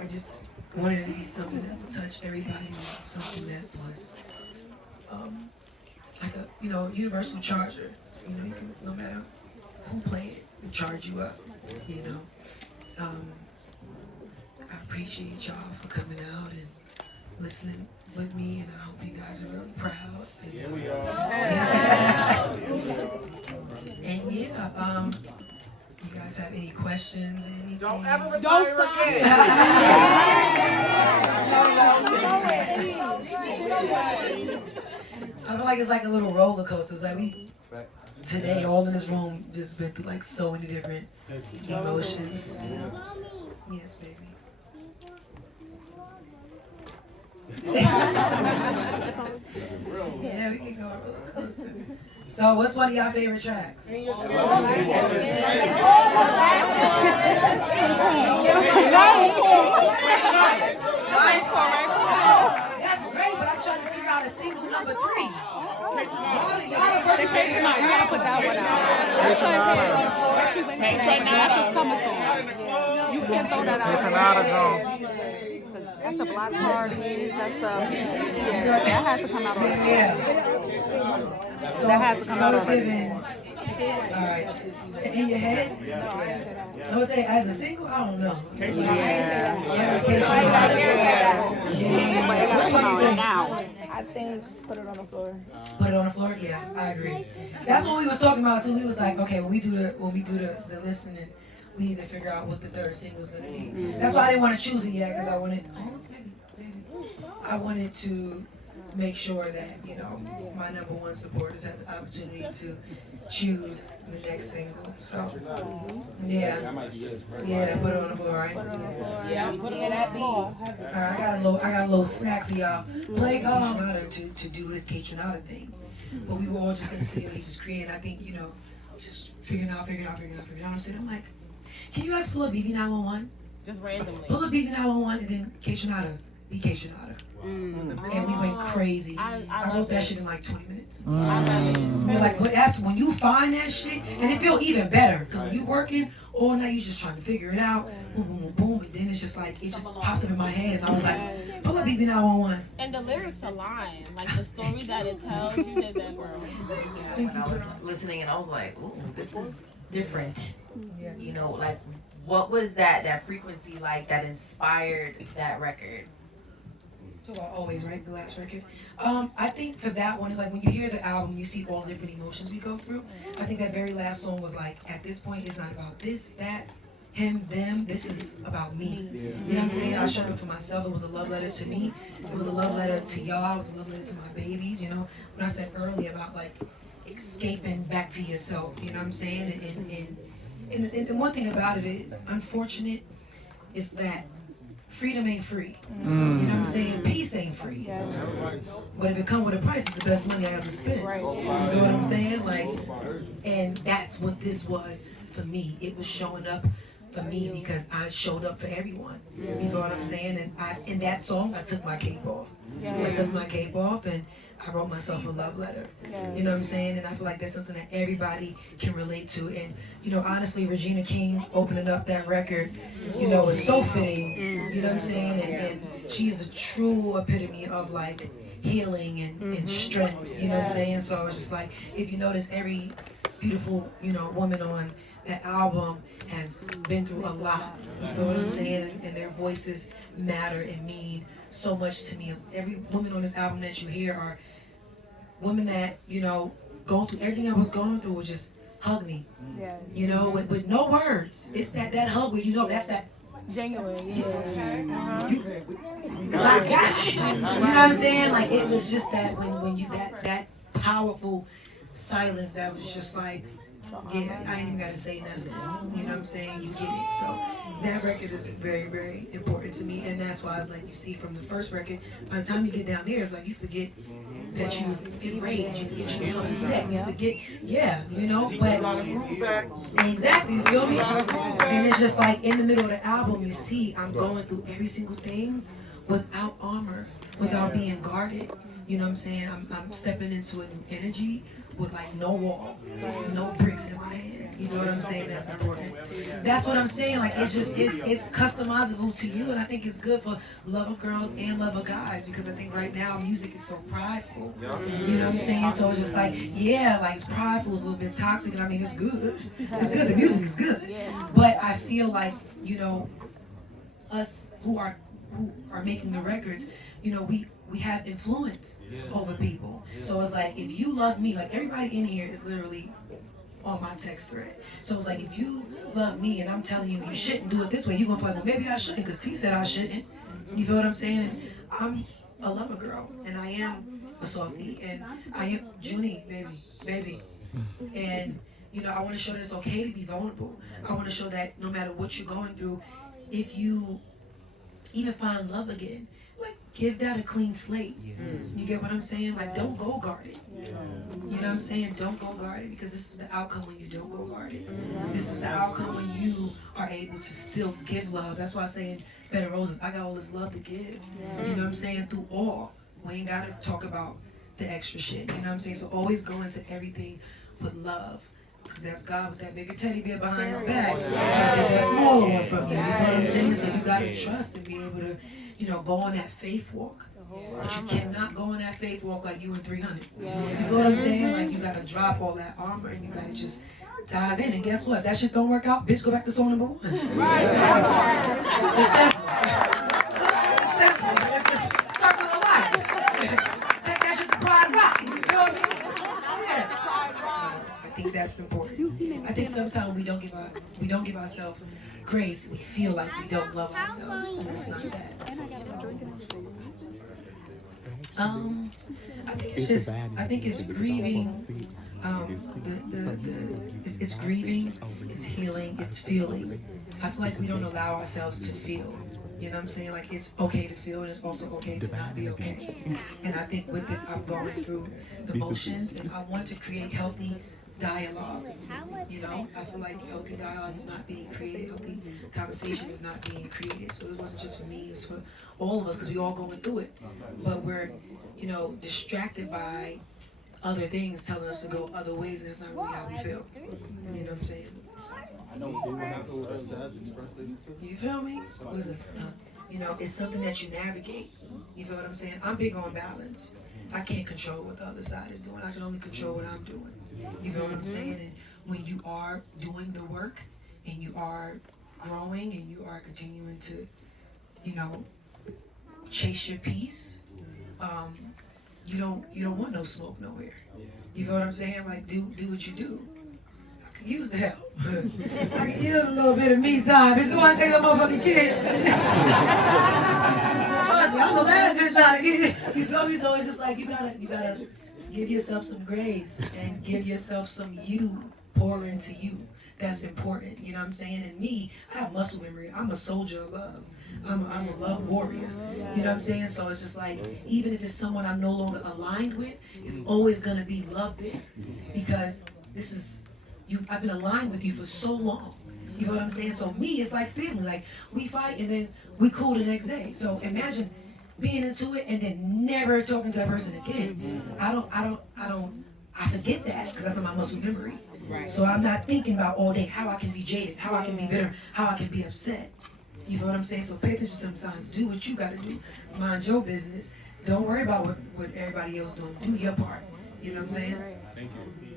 I just wanted it to be something that would touch everybody, something that was like a universal charger. You can, no matter who play it, it charge you up. You know. I appreciate y'all for coming out and listening with me, and I hope you guys are really proud. And, Yeah, we are. And you guys have any questions, anything? Don't ever retire again. I feel like it's like a little roller coaster. It's like today, all in this room, just been through like so many different emotions. Yes, baby. Yeah, we can go on roller coasters. So, what's one of y'all favorite tracks? That's great, but I'm trying to figure out a single number 3. Y'all the first You gotta put that one out. You can't throw that out. That's the block parties. That's the that has to come out. So, that has to come out. So it's given. All right. So in your head? I would say as a single, I don't know. Yeah. Which one you think? I think put it on the floor. Put it on the floor? Yeah, I agree. That's what we was talking about too. We was like, okay, when we do the listening, we need to figure out what the third single is gonna be. That's why I didn't want to choose it yet, because I wanted to make sure that my number one supporters have the opportunity to choose the next single. So yeah, put it on the floor, right? Yeah, put it on that beat. All right, I got a little snack for y'all. Play Teyana to do his Teyana thing, but we were all just in the studio. He's just creating. I think just figuring out. I'm sitting. I'm like, can you guys pull up BB 911? Just randomly. Pull up BB 911 and then Teyana, be Teyana. And we went crazy. I wrote that shit in like 20 minutes. They're like, well, that's when you find that shit, and it feel even better, because when you working all night, you just trying to figure it out, boom, boom, boom, boom, and then it's just like, it just popped up in my head, and I was like, pull up BB 911. And the lyrics align, like the story that it tells, you did that, girl. When I was listening, and I was like, ooh, this is different. Like, what was that frequency like that inspired that record? So always, right? The last record. I think for that one, it's like when you hear the album, you see all the different emotions we go through. I think that very last song was like, at this point, it's not about this, that, him, them. This is about me. You know what I'm saying? I showed up for myself. It was a love letter to me. It was a love letter to y'all. It was a love letter to my babies. When I said earlier about like escaping back to yourself. You know what I'm saying? And one thing about it, unfortunate, is that freedom ain't free. You know what I'm saying? Peace ain't free. But if it come with a price, it's the best money I ever spent. You know what I'm saying? Like, and that's what this was for me. It was showing up for me because I showed up for everyone. You know what I'm saying? And in that song, I took my cape off. I took my cape off and I wrote myself a love letter. You know what I'm saying? And I feel like that's something that everybody can relate to. And, honestly, Regina King opening up that record, was so fitting. You know what I'm saying? And she's the true epitome of like healing and strength. You know what I'm saying? So it's just like, if you notice, every beautiful, woman on that album has been through a lot. You know what I'm saying? And their voices matter and mean so much to me. Every woman on this album that you hear are women that, going through everything I was going through would just hug me. With no words. It's that hug where that's that genuine. Because I got you. You know what I'm saying? Like, it was just that when you that powerful silence that was just like, yeah, I ain't even gotta say nothing. You know what I'm saying? You get it. So that record is very, very important to me, and that's why it's like, you see from the first record, by the time you get down there, it's like you forget that you was enraged, you forget you was upset, you forget, but exactly, you feel me? And it's just like in the middle of the album, you see I'm going through every single thing without armor, without being guarded. You know what I'm saying? I'm stepping into a new energy with like no wall, no bricks in my hand. You know what I'm saying? That's important. That's what I'm saying. Like it's just it's customizable to you, and I think it's good for lover girls and lover guys because I think right now music is so prideful. You know what I'm saying? So it's just like like it's prideful, it's a little bit toxic, and I mean it's good. It's good. The music is good, but I feel like us who are making the records, we have influence over people. So it's like if you love me, like everybody in here is literally on my text thread. So it's like if you love me and I'm telling you you shouldn't do it this way, you're gonna feel like, well, maybe I shouldn't because T said I shouldn't. You feel what I'm saying? And I'm a lover girl and I am a softie and I am Junie, baby. And I want to show that it's okay to be vulnerable. I want to show that no matter what you're going through, if you even find love again, like give that a clean slate. You get what I'm saying? Like don't go guarded. You know what I'm saying? Don't go guarded because this is the outcome when you don't go guarded. This is the outcome when you are able to still give love. That's why I say in Bed of Roses, I got all this love to give. You know what I'm saying? Through all. We ain't got to talk about the extra shit. You know what I'm saying? So always go into everything with love. Because that's God with that bigger teddy bear behind his back. Trying to take that smaller one from you. You know what I'm saying? So you got to trust and be able to, go on that faith walk. But you cannot go on that faith walk like you in 300. You know what I'm saying? Like you got to drop all that armor and you got to just dive in. And guess what? That shit don't work out. Bitch, go back to song number 1. It's simple. It's simple. It's the circle of life. Take that shit to Pride Rock. You feel me? Yeah. I think that's important. I think sometimes we don't give ourselves grace. We feel like we don't love ourselves, and that's not bad. I think it's grieving. It's grieving. It's healing. It's feeling. I feel like we don't allow ourselves to feel. You know what I'm saying? Like it's okay to feel and it's also okay to not be okay. And I think with this I'm going through the motions and I want to create healthy dialogue. I feel like healthy dialogue is not being created. Healthy conversation is not being created. So it wasn't just for me, it's for all of us because we all going through it. But we're, distracted by other things telling us to go other ways and it's not really how we feel. You know what I'm saying? You feel me? Listen, it's something that you navigate. You feel what I'm saying? I'm big on balance. I can't control what the other side is doing. I can only control what I'm doing. You feel what I'm saying? And when you are doing the work and you are growing and you are continuing to, chase your peace, you don't want no smoke nowhere. You feel what I'm saying? Like do what you do. I could use the help. I could use a little bit of me time. Bitch, you want to take that motherfucking kid? Trust me, I'm the last bitch trying to get it. You feel me? So it's just like you gotta give yourself some grace and give yourself some you. Pour into you. That's important. You know what I'm saying? And me, I have muscle memory. I'm a soldier of love. I'm a love warrior. You know what I'm saying? So it's just like, even if it's someone I'm no longer aligned with, it's always going to be love there. Because this is, I've been aligned with you for so long. You know what I'm saying? So me, it's like family. Like, we fight and then we cool the next day. So imagine being into it and then never talking to that person again. I forget that because that's not my muscle memory. So I'm not thinking about all day how I can be jaded, how I can be bitter, how I can be upset. You know what I'm saying? So pay attention to them signs. Do what you gotta do. Mind your business. Don't worry about what everybody else doing. Do your part. You know what I'm saying? Thank you.